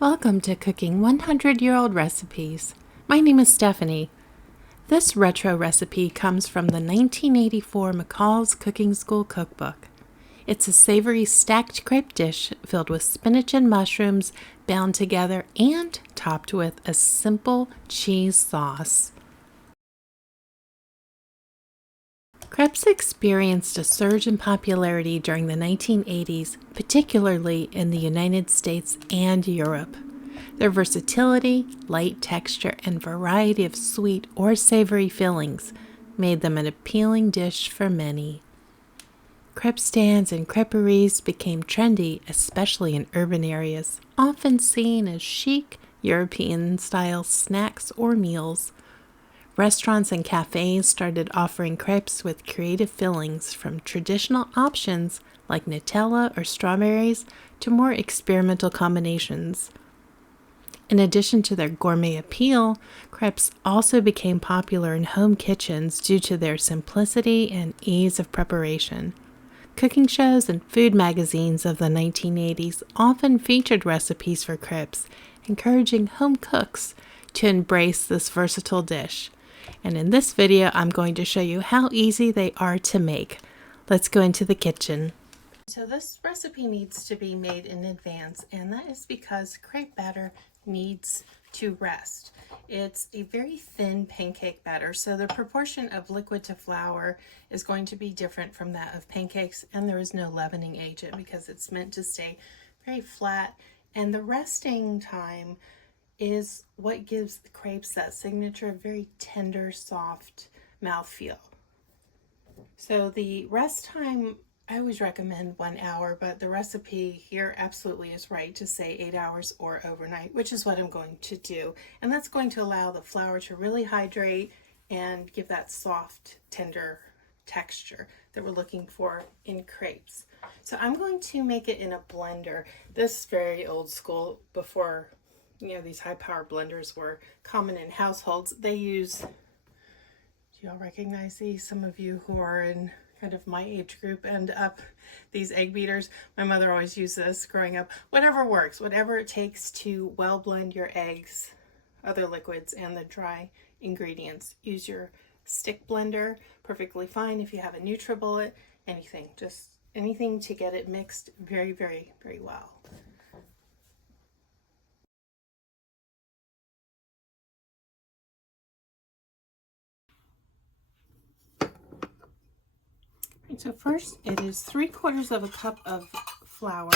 Welcome to Cooking 100-Year-Old Recipes. My name is Stephanie. This retro recipe comes from the 1984 McCall's Cooking School cookbook. It's a savory stacked crepe dish filled with spinach and mushrooms bound together and topped with a simple cheese sauce. Crepes experienced a surge in popularity during the 1980s, particularly in the United States and Europe. Their versatility, light texture, and variety of sweet or savory fillings made them an appealing dish for many. Crepe stands and creperies became trendy, especially in urban areas, often seen as chic, European-style snacks or meals. Restaurants and cafes started offering crepes with creative fillings, from traditional options like Nutella or strawberries to more experimental combinations. In addition to their gourmet appeal, crepes also became popular in home kitchens due to their simplicity and ease of preparation. Cooking shows and food magazines of the 1980s often featured recipes for crepes, encouraging home cooks to embrace this versatile dish. And in this video, I'm going to show you how easy they are to make. Let's go into the kitchen. So this recipe needs to be made in advance, and that is because crepe batter needs to rest. It's a very thin pancake batter, so the proportion of liquid to flour is going to be different from that of pancakes, and there is no leavening agent because it's meant to stay very flat, and the resting time is what gives the crepes that signature very tender, soft mouthfeel. So the rest time, I always recommend 1 hour, but the recipe here absolutely is right to say 8 hours or overnight, which is what I'm going to do. And that's going to allow the flour to really hydrate and give that soft, tender texture that we're looking for in crepes. So I'm going to make it in a blender. This is very old school. Before these high-power blenders were common in households. They use, do y'all recognize these? Some of you who are in kind of my age group end up these egg beaters. My mother always used this growing up. Whatever works, whatever it takes to well blend your eggs, other liquids, and the dry ingredients. Use your stick blender, perfectly fine. If you have a NutriBullet, anything, just anything to get it mixed very, very, very well. So first, it is 3/4 of a cup of flour,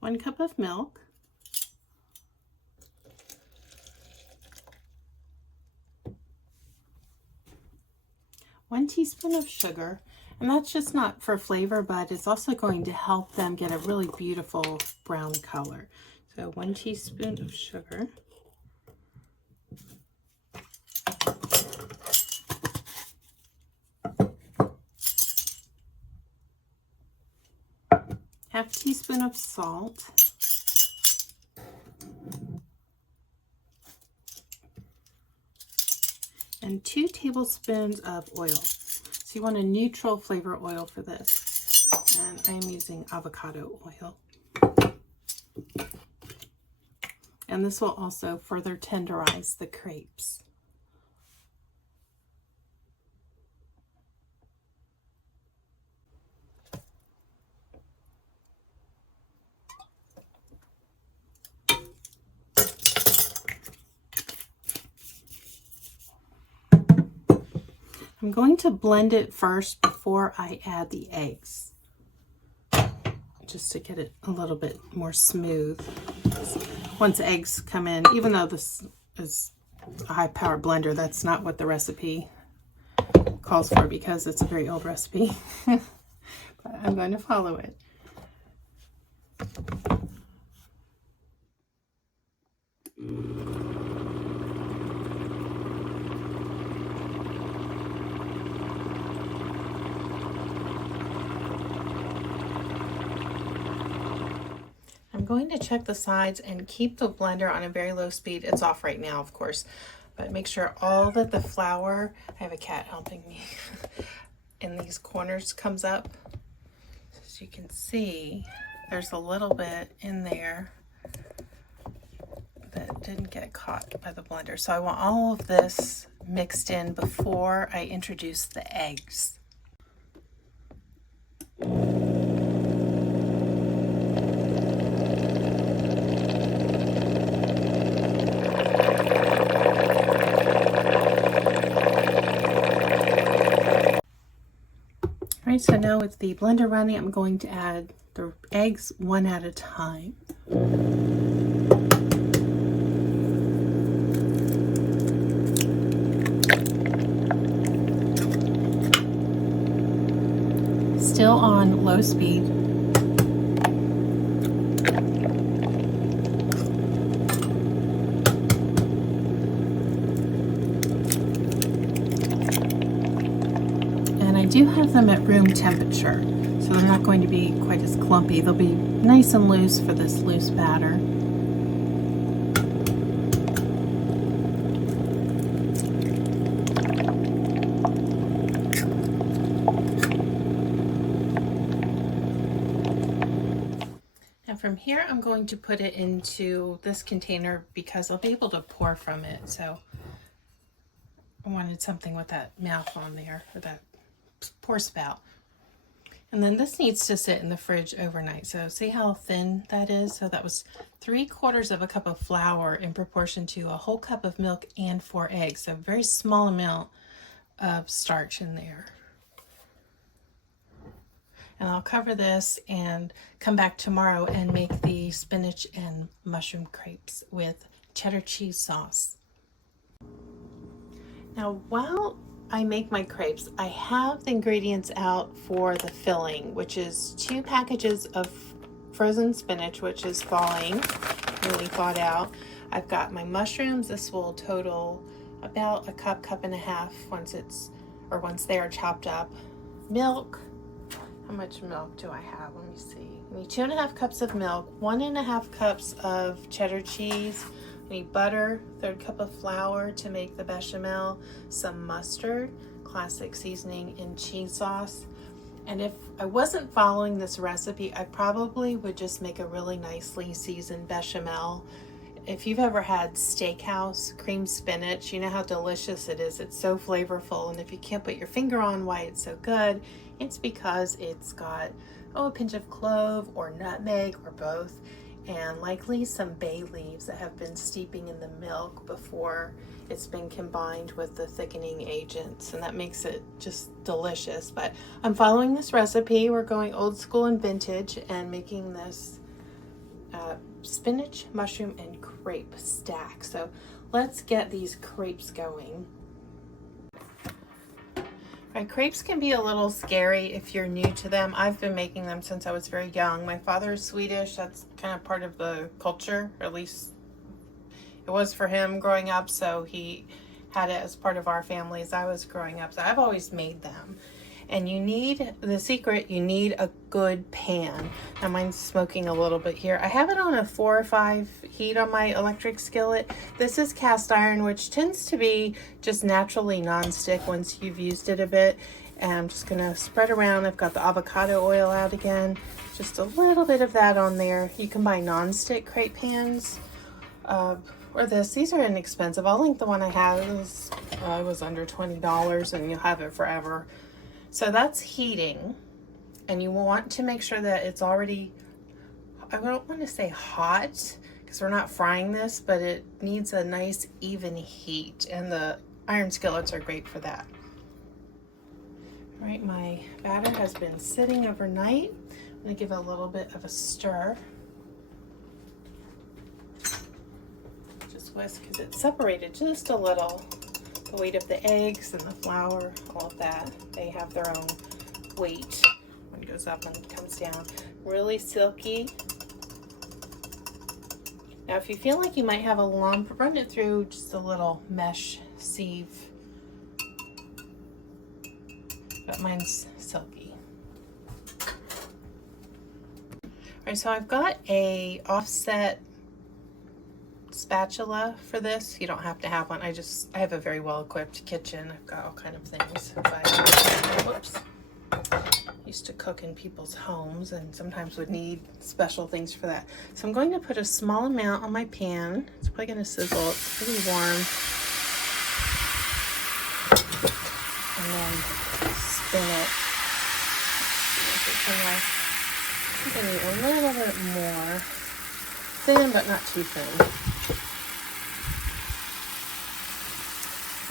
one cup of milk, one teaspoon of sugar. And that's just not for flavor, but it's also going to help them get a really beautiful brown color. So 1 teaspoon of sugar. Half teaspoon of salt. And 2 tablespoons of oil. So you want a neutral flavor oil for this. And I'm using avocado oil. And this will also further tenderize the crepes. I'm going to blend it first before I add the eggs, just to get it a little bit more smooth. Once eggs come in, even though this is a high-powered blender, that's not what the recipe calls for because it's a very old recipe, but I'm going to follow it. I'm going to check the sides and keep the blender on a very low speed. It's off right now, of course, but make sure all that the flour, I have a cat helping me, in these corners comes up. As you can see, there's a little bit in there that didn't get caught by the blender. So I want all of this mixed in before I introduce the eggs. All right, so now with the blender running, I'm going to add the eggs one at a time. Still on low speed. And I do have them at room temperature, so they're not going to be quite as clumpy. They'll be nice and loose for this loose batter. From here, I'm going to put it into this container because I'll be able to pour from it. So I wanted something with that mouth on there, or that pour spout. And then this needs to sit in the fridge overnight. So see how thin that is? So that was 3/4 of a cup of flour in proportion to a whole cup of milk and 4 eggs. So a very small amount of starch in there. And I'll cover this and come back tomorrow and make the spinach and mushroom crepes with cheddar cheese sauce. Now, while I make my crepes, I have the ingredients out for the filling, which is 2 packages of frozen spinach, which is thawing, really thawed out. I've got my mushrooms. This will total about a cup, cup and a half once they are chopped up. Milk. How much milk do I have? Let me see. I need 2.5 cups of milk, 1.5 cups of cheddar cheese. I need butter, 1/3 cup of flour to make the bechamel, some mustard, classic seasoning, and cheese sauce. And if I wasn't following this recipe, I probably would just make a really nicely seasoned bechamel. If you've ever had steakhouse cream spinach, you know how delicious it is. It's so flavorful, and if you can't put your finger on why it's so good, it's because it's got a pinch of clove or nutmeg or both, and likely some bay leaves that have been steeping in the milk before it's been combined with the thickening agents, and that makes it just delicious. But I'm following this recipe. We're going old school and vintage and making this spinach, mushroom, and crepe stack. So let's get these crepes going. Right, crepes can be a little scary if you're new to them. I've been making them since I was very young. My father is Swedish. That's kind of part of the culture, or at least it was for him growing up. So he had it as part of our family as I was growing up. So I've always made them. And you need a good pan. Now mine's smoking a little bit here. I have it on a 4 or 5 heat on my electric skillet. This is cast iron, which tends to be just naturally non-stick once you've used it a bit. And I'm just gonna spread around. I've got the avocado oil out again. Just a little bit of that on there. You can buy non-stick crepe pans. Or this. These are inexpensive. I'll link the one I have. It was under $20 and you'll have it forever. So that's heating, and you want to make sure that it's already, I don't want to say hot because we're not frying this, but it needs a nice even heat, and the iron skillets are great for that. All right, my batter has been sitting overnight. I'm going to give it a little bit of a stir. Just whisk because it's separated just a little. The weight of the eggs and the flour, all of that, they have their own weight. One goes up and comes down. Really silky. Now if you feel like you might have a lump, run it through just a little mesh sieve. But mine's silky. Alright, so I've got a offset spatula for this. You don't have to have one. I have a very well equipped kitchen. I've got all kind of things. Whoops. Used to cook in people's homes and sometimes would need special things for that. So I'm going to put a small amount on my pan. It's probably going to sizzle. It's pretty warm. And then spin it. I think I need a little bit more. Thin, but not too thin.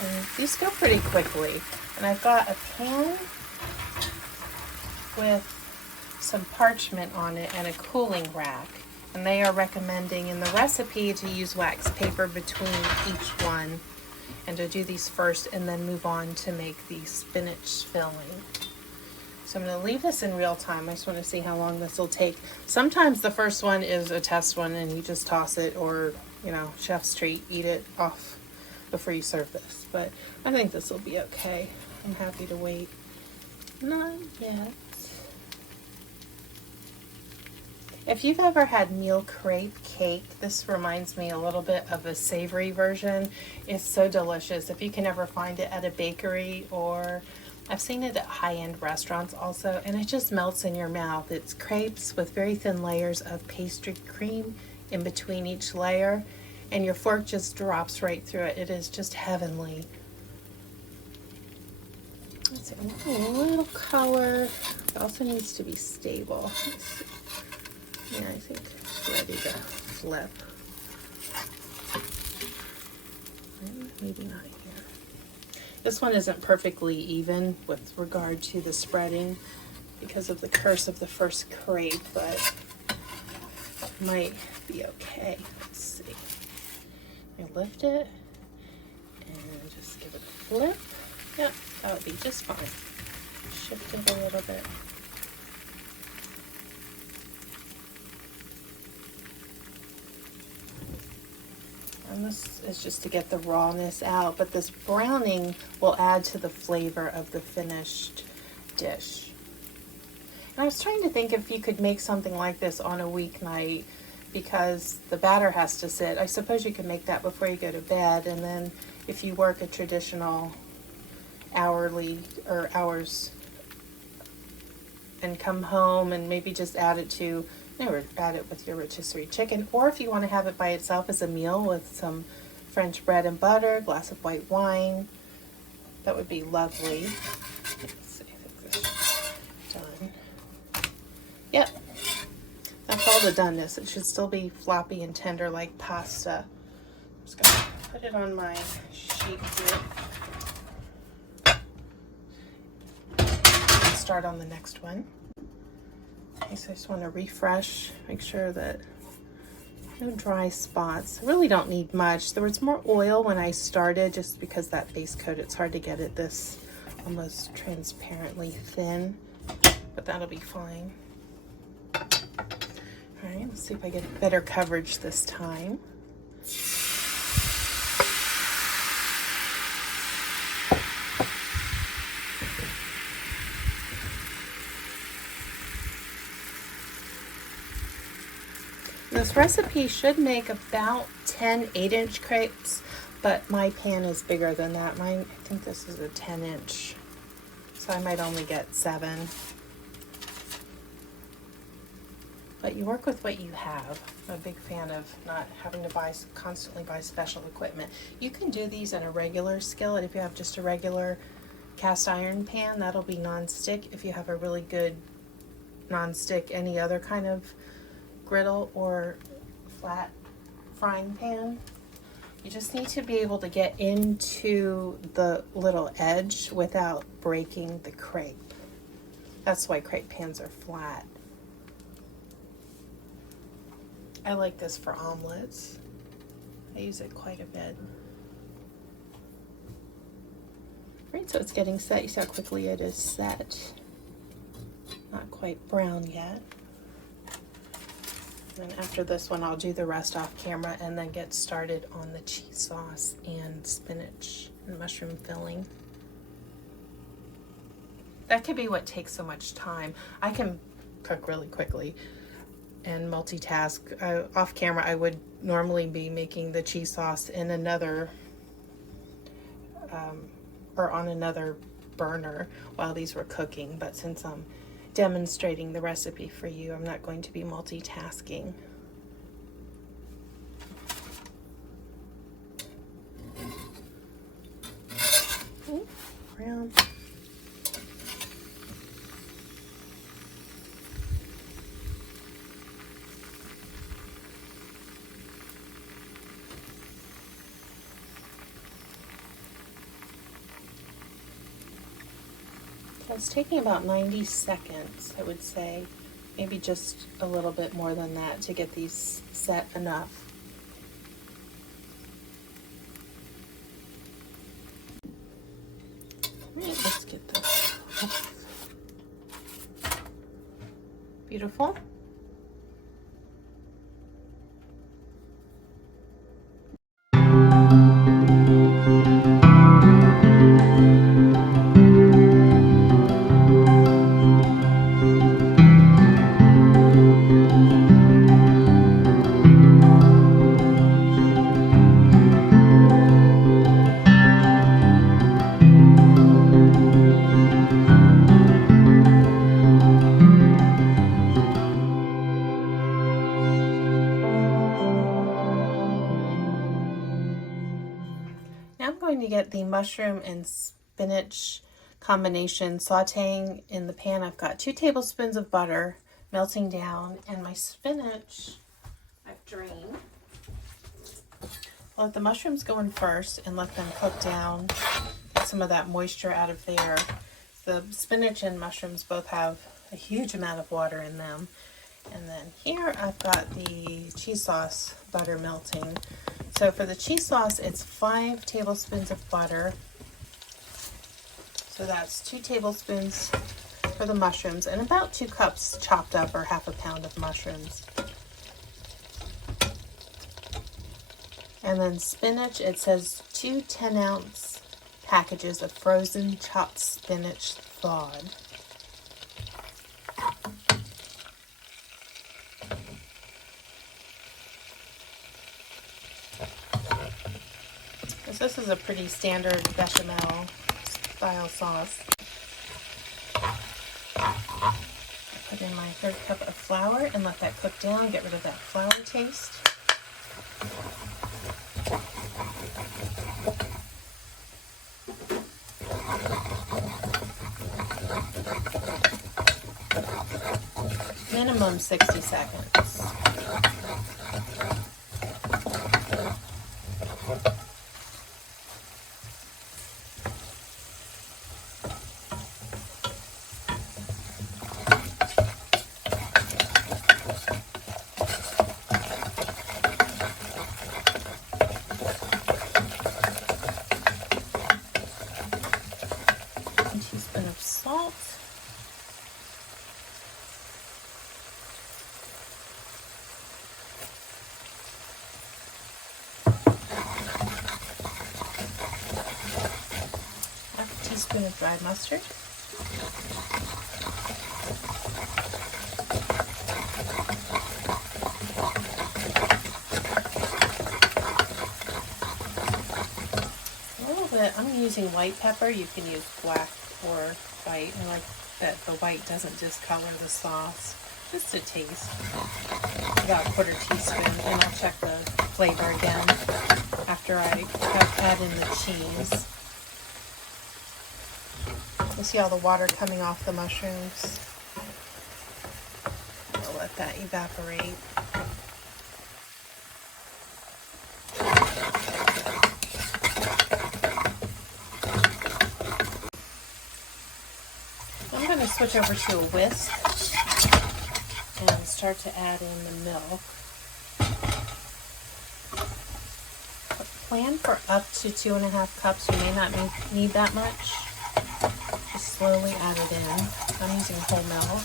And these go pretty quickly. And I've got a pan with some parchment on it and a cooling rack. And they are recommending in the recipe to use wax paper between each one and to do these first and then move on to make the spinach filling. So I'm going to leave this in real time. I just want to see how long this will take. Sometimes the first one is a test one and you just toss it, or, you know, chef's treat, eat it off before you serve this. But I think this will be okay. I'm happy to wait. Not yet. If you've ever had meal crepe cake, this reminds me a little bit of a savory version. It's so delicious. If you can ever find it at a bakery, or I've seen it at high-end restaurants also, and it just melts in your mouth. It's crepes with very thin layers of pastry cream in between each layer, and your fork just drops right through it. It is just heavenly. Let's see, a little color. It also needs to be stable. Let's see. Yeah, I think it's ready to flip. Maybe not here. This one isn't perfectly even with regard to the spreading because of the curse of the first crepe, but it might be okay. Let's see. I lift it and just give it a flip. Yep, that would be just fine. Shift it a little bit. And this is just to get the rawness out, but this browning will add to the flavor of the finished dish. And I was trying to think if you could make something like this on a weeknight, because the batter has to sit. I suppose you could make that before you go to bed, and then if you work a traditional hourly or hours and come home and maybe just add it to, add it with your rotisserie chicken, or if you want to have it by itself as a meal with some French bread and butter, a glass of white wine, that would be lovely. Let's see, I think this is done. Yep, that's all the doneness. It should still be floppy and tender like pasta. I'm just going to put it on my sheet here. And start on the next one. Okay, so I just want to refresh, make sure that no dry spots. I really don't need much. There was more oil when I started just because that base coat, it's hard to get it this almost transparently thin, but that'll be fine. All right, let's see if I get better coverage this time. This recipe should make about 10 8-inch crepes, but my pan is bigger than that. Mine, I think this is a 10-inch, so I might only get 7. But you work with what you have. I'm a big fan of not having to constantly buy special equipment. You can do these in a regular skillet. If you have just a regular cast iron pan, that'll be non-stick. If you have a really good non-stick, any other kind of griddle or flat frying pan, you just need to be able to get into the little edge without breaking the crepe. That's why crepe pans are flat. I like this for omelets. I use it quite a bit. Right, so it's getting set. You see how quickly it is set. Not quite brown yet. And then after this one, I'll do the rest off camera and then get started on the cheese sauce and spinach and mushroom filling. That could be what takes so much time. I can cook really quickly. and multitask. Off camera, I would normally be making the cheese sauce in another or on another burner while these were cooking, but since I'm demonstrating the recipe for you, I'm not going to be multitasking. Brown. So it's taking about 90 seconds, I would say, maybe just a little bit more than that to get these set enough. All right, let's get this off. Beautiful. Now I'm going to get the mushroom and spinach combination sauteing in the pan. I've got 2 tablespoons of butter melting down, and my spinach I've drained. I'll let the mushrooms go in first and let them cook down, get some of that moisture out of there. The spinach and mushrooms both have a huge amount of water in them. And then here I've got the cheese sauce butter melting. So for the cheese sauce, it's 5 tablespoons of butter. So that's 2 tablespoons for the mushrooms and about 2 cups chopped up, or half a pound of mushrooms. And then spinach, it says 2 10-ounce packages of frozen chopped spinach thawed. This is a pretty standard bechamel style sauce. Put in my 1/3 cup of flour and let that cook down, get rid of that flour taste. Minimum 60 seconds. Salt. Half a teaspoon of dried mustard. A little bit, I'm using white pepper. You can use black or white. I like that the white doesn't discolor the sauce, just a taste. About a 1/4 teaspoon, and I'll check the flavor again after I add in the cheese. You see all the water coming off the mushrooms. I'll let that evaporate. I'm going to switch over to a whisk and start to add in the milk. Plan for up to 2.5 cups. You may not need that much. Just slowly add it in. I'm using whole milk.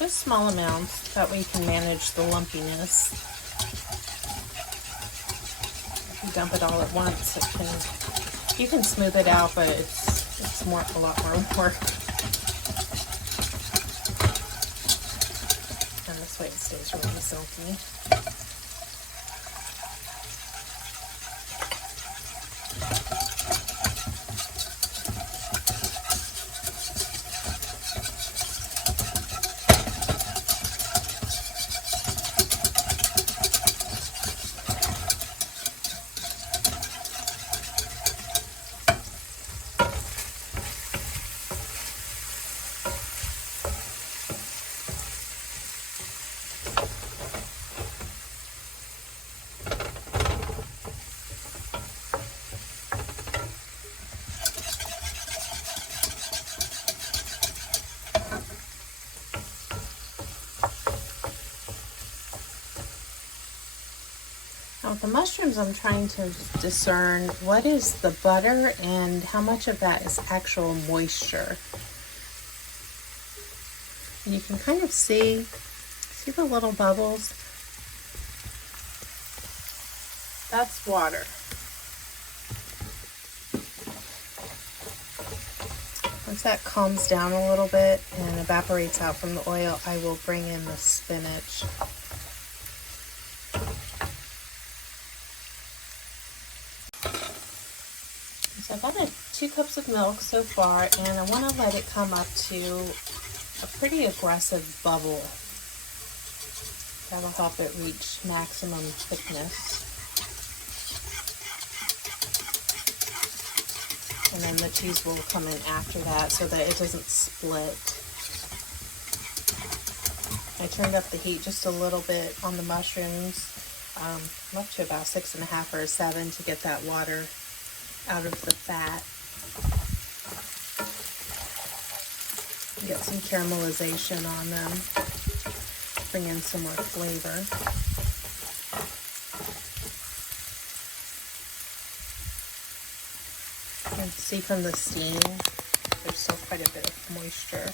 just small amounts. That way you can manage the lumpiness. If you dump it all at once, you can smooth it out, but it's a lot more work. And this way it stays really silky. Now with the mushrooms, I'm trying to discern what is the butter and how much of that is actual moisture. And you can kind of see the little bubbles? That's water. Once that calms down a little bit and evaporates out from the oil, I will bring in the spinach. So I've added 2 cups of milk so far, and I want to let it come up to a pretty aggressive bubble. That'll help it reach maximum thickness. And then the cheese will come in after that so that it doesn't split. I turned up the heat just a little bit on the mushrooms, up to about 6.5 or 7 to get that water out of the fat. Get some caramelization on them. Bring in some more flavor. You can see from the steam, there's still quite a bit of moisture.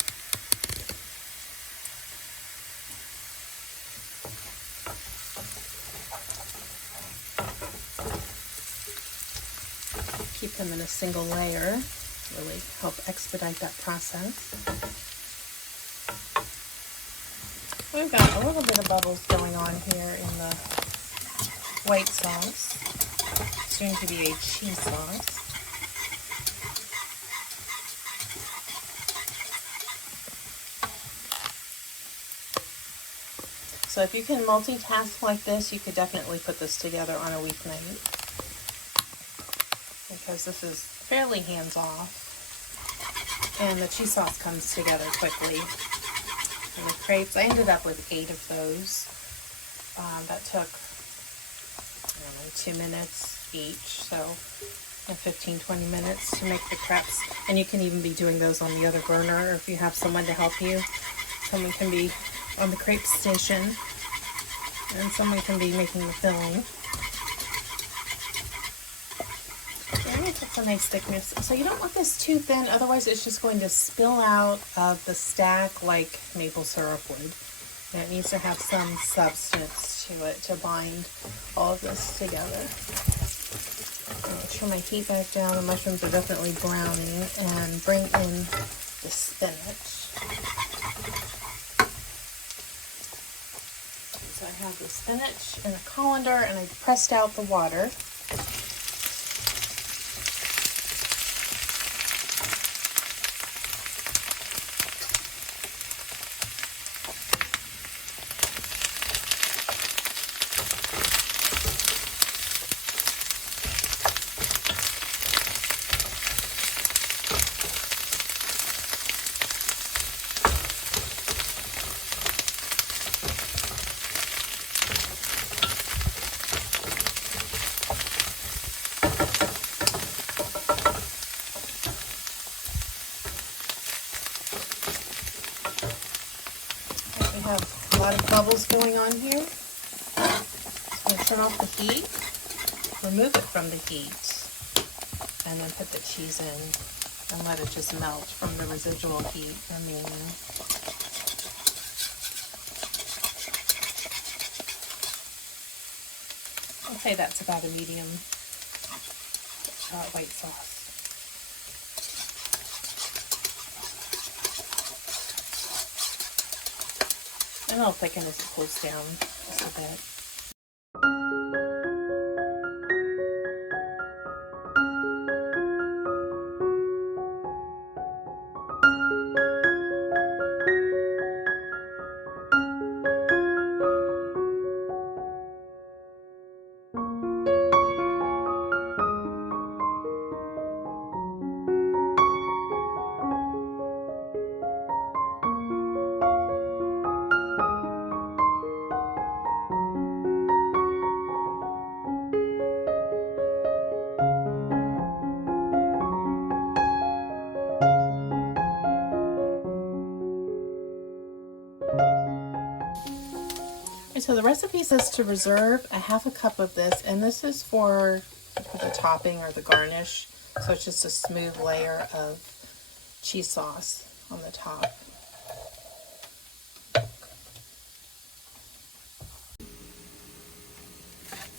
Keep them in a single layer, really help expedite that process. We've got a little bit of bubbles going on here in the white sauce, soon to be a cheese sauce. So if you can multitask like this, you could definitely put this together on a weeknight, because this is fairly hands-off, and the cheese sauce comes together quickly. And the crepes, I ended up with 8 of those. That took, I don't know, 2 minutes each, so 15-20 minutes to make the crepes. And you can even be doing those on the other burner, or if you have someone to help you. Someone can be on the crepe station, and someone can be making the filling. It's a nice thickness. So you don't want this too thin, otherwise it's just going to spill out of the stack like maple syrup would. And it needs to have some substance to it to bind all of this together. I'll turn my heat back down. The mushrooms are definitely browning, and bring in the spinach. So I have the spinach in a colander, and I pressed out the water. Have a lot of bubbles going on here. So I'm going to turn off the heat, remove it from the heat, and then put the cheese in and let it just melt from the residual heat remaining. I'll say that's about a medium white sauce. And I'll thicken as it cools down just a bit. So the recipe says to reserve a half a cup of this, and this is for the topping or the garnish. So it's just a smooth layer of cheese sauce on the top.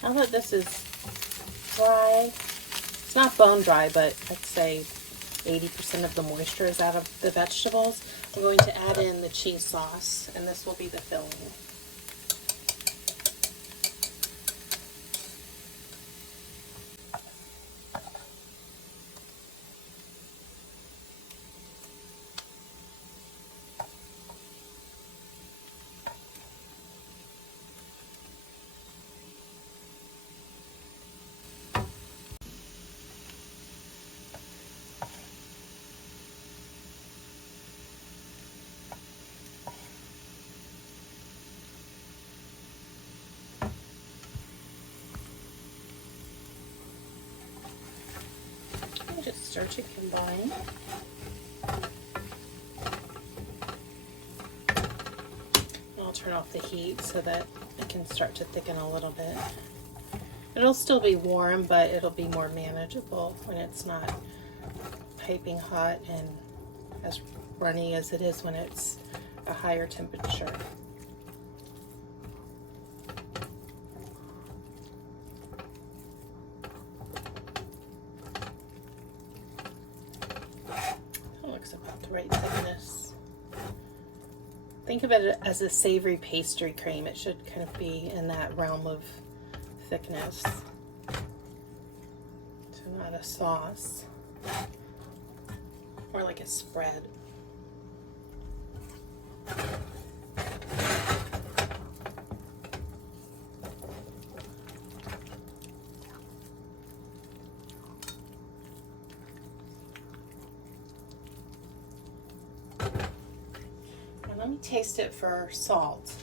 Now that this is dry, it's not bone dry, but I'd say 80% of the moisture is out of the vegetables, I'm going to add in the cheese sauce, and this will be the filling. Just stir to combine. I'll turn off the heat so that it can start to thicken a little bit. It'll still be warm, but it'll be more manageable when it's not piping hot and as runny as it is when it's a higher temperature. About the right thickness. Think of it as a savory pastry cream. It should kind of be in that realm of thickness. So not a sauce, more like a spread. Let me taste it for salt.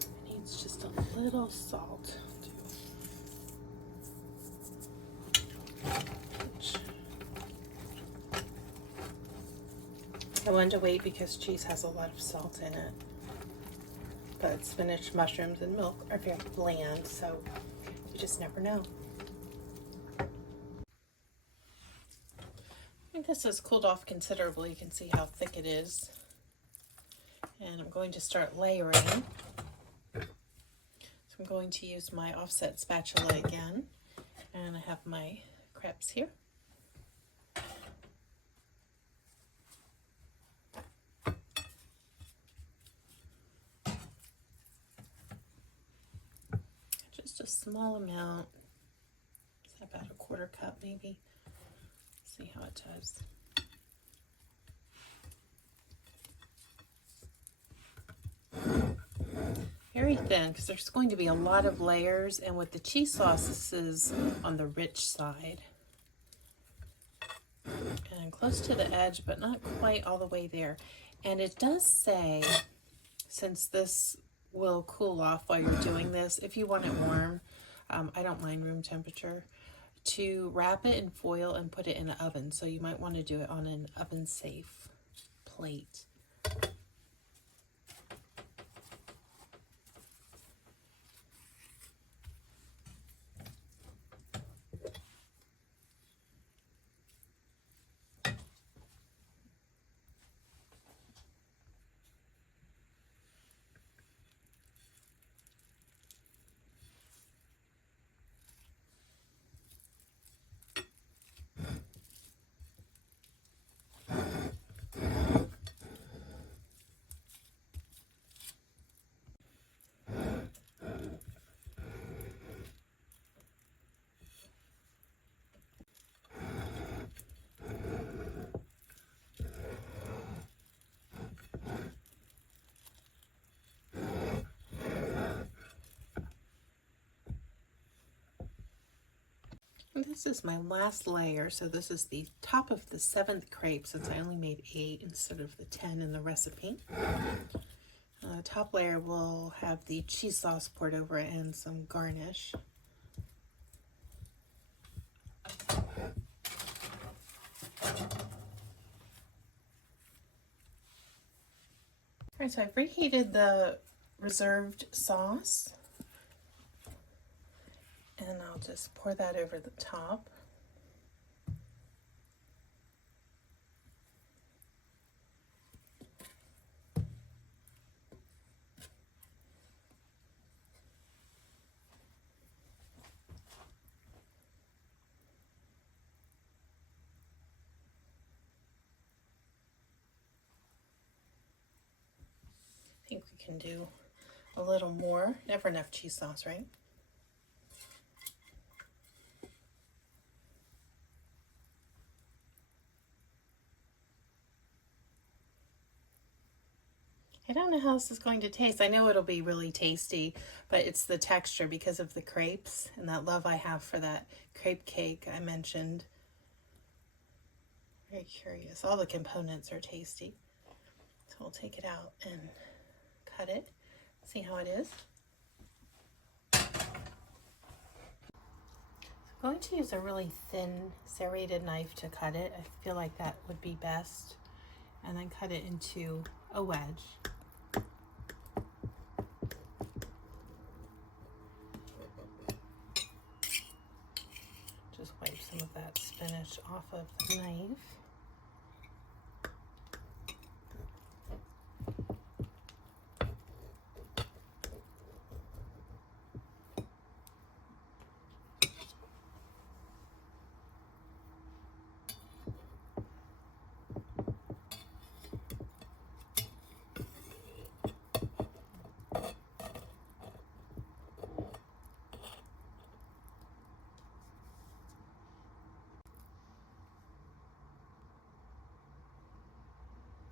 It needs just a little salt. I wanted to wait because cheese has a lot of salt in it. But spinach, mushrooms, and milk are very bland, so you just never know. I think this has cooled off considerably. You can see how thick it is. And I'm going to start layering. So I'm going to use my offset spatula again. And I have my crepes here. Just a small amount. It's about a quarter cup maybe. See how it does. Very thin because there's going to be a lot of layers, and with the cheese sauce this is on the rich side. And close to the edge, but not quite all the way there. And it does say, since this will cool off while you're doing this, if you want it warm, I don't mind room temperature, to wrap it in foil and put it in the oven. So you might want to do it on an oven safe plate. This is my last layer, so this is the top of the 7th crepe since I only made 8 instead of the 10 in the recipe. The top layer will have the cheese sauce poured over it and some garnish. Alright, so I've reheated the reserved sauce, and I'll just pour that over the top. I think we can do a little more. Never enough cheese sauce, right? I don't know how this is going to taste. I know it'll be really tasty, but it's the texture because of the crepes and that love I have for that crepe cake I mentioned. Very curious. All the components are tasty. So we'll take it out and cut it. See how it is. So I'm going to use a really thin serrated knife to cut it. I feel like that would be best. And then cut it into a wedge. Just wipe some of that spinach off of the knife.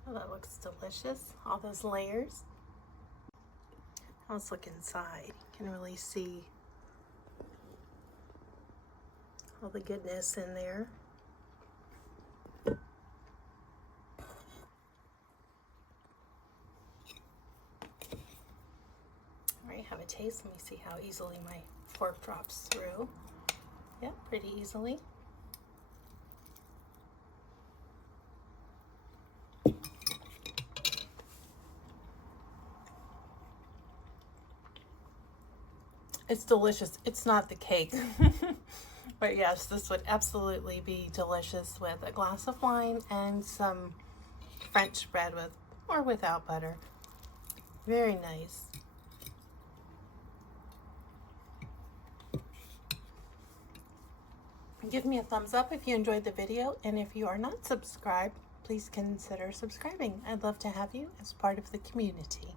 Oh, that looks delicious. All those layers. Let's look inside. You can really see all the goodness in there. All right, have a taste. Let me see how easily my fork drops through. Yep, pretty easily. It's delicious. It's not the cake. But yes, this would absolutely be delicious with a glass of wine and some French bread with or without butter. Very nice. Give me a thumbs up if you enjoyed the video, and if you are not subscribed, please consider subscribing. I'd love to have you as part of the community.